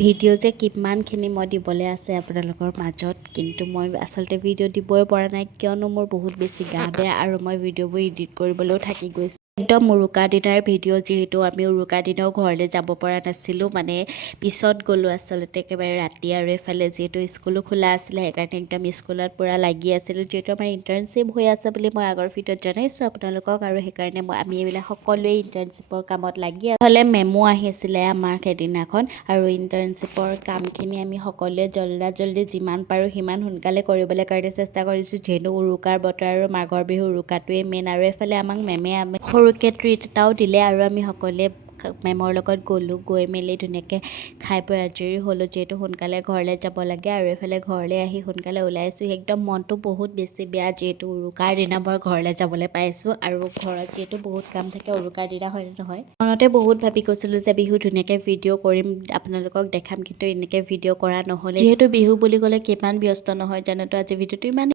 Video' যে কিমানখিনি মই দিবলৈ আছে আপোনালোকৰ মাজত, কিন্তু মই আচলতে ভিডিঅ' দিবই পৰা নাই, কিয়নো মোৰ বহুত বেছি গা বেয়া আৰু মই ভিডিঅ'বোৰ এডিট কৰিবলৈও থাকি গৈছে। একদম উৰুকা দিনাৰ ভিডিঅ', যিহেতু আমি উৰুকা দিনাও ঘৰলৈ যাব পৰা নাছিলোঁ, মানে পিছত গ'লোঁ আচলতে একেবাৰে ৰাতি। আৰু এইফালে যিহেতু স্কুলো খোলা আছিলে, সেইকাৰণে একদম স্কুলত পূৰা লাগি আছিলোঁ, যিহেতু আমাৰ ইণ্টাৰ্ণশ্বিপ হৈ আছে বুলি মই আগৰ ভিডিঅ'ত জনাইছোঁ আপোনালোকক। আৰু সেইকাৰণে আমি এইবিলাক সকলোৱে ইণ্টাৰ্ণশ্বিপৰ কামত লাগি হ'লে মেমো আহিছিলে আমাৰ সেইদিনাখন, আৰু ইণ্টাৰ্ণশ্বিপৰ কামখিনি আমি সকলোৱে জল্দি যিমান পাৰোঁ সিমান সোনকালে কৰিবলৈ কাৰণে চেষ্টা কৰিছোঁ, যিহেতু উৰুকাৰ বতৰ আৰু মাঘৰ বিহু উৰুকাটোৱে মেইন। আৰু এইফালে আমাক মেমে সৰুকৈ ট্ৰিট এটাও দিলে, আৰু আমি সকলোৱে মেমৰ লগত গ'লোঁ, গৈ মেলি ধুনীয়াকৈ খাই বৈ আজৰি হ'লোঁ, যিহেতু সোনকালে ঘৰলৈ যাব লাগে। আৰু এইফালে ঘৰলৈ আহি সোনকালে ওলাইছোঁ, একদম মনটো বহুত বেছি বেয়া, যিহেতু উৰুকাৰ দিনা মই ঘৰলৈ যাবলৈ পাইছোঁ, আৰু ঘৰত যিহেতু বহুত কাম থাকে উৰুকাৰ দিনা, হয় নহয়। মনতে বহুত ভাবি কৈছিলোঁ যে বিহু ধুনীয়াকৈ ভিডিঅ' কৰিম, আপোনালোকক দেখাম, কিন্তু এনেকৈ ভিডিঅ' কৰা নহ'লে, যিহেতু বিহু বুলি ক'লে কিমান ব্যস্ত নহয় জানো। তো আজি ভিডিঅ'টো ইমান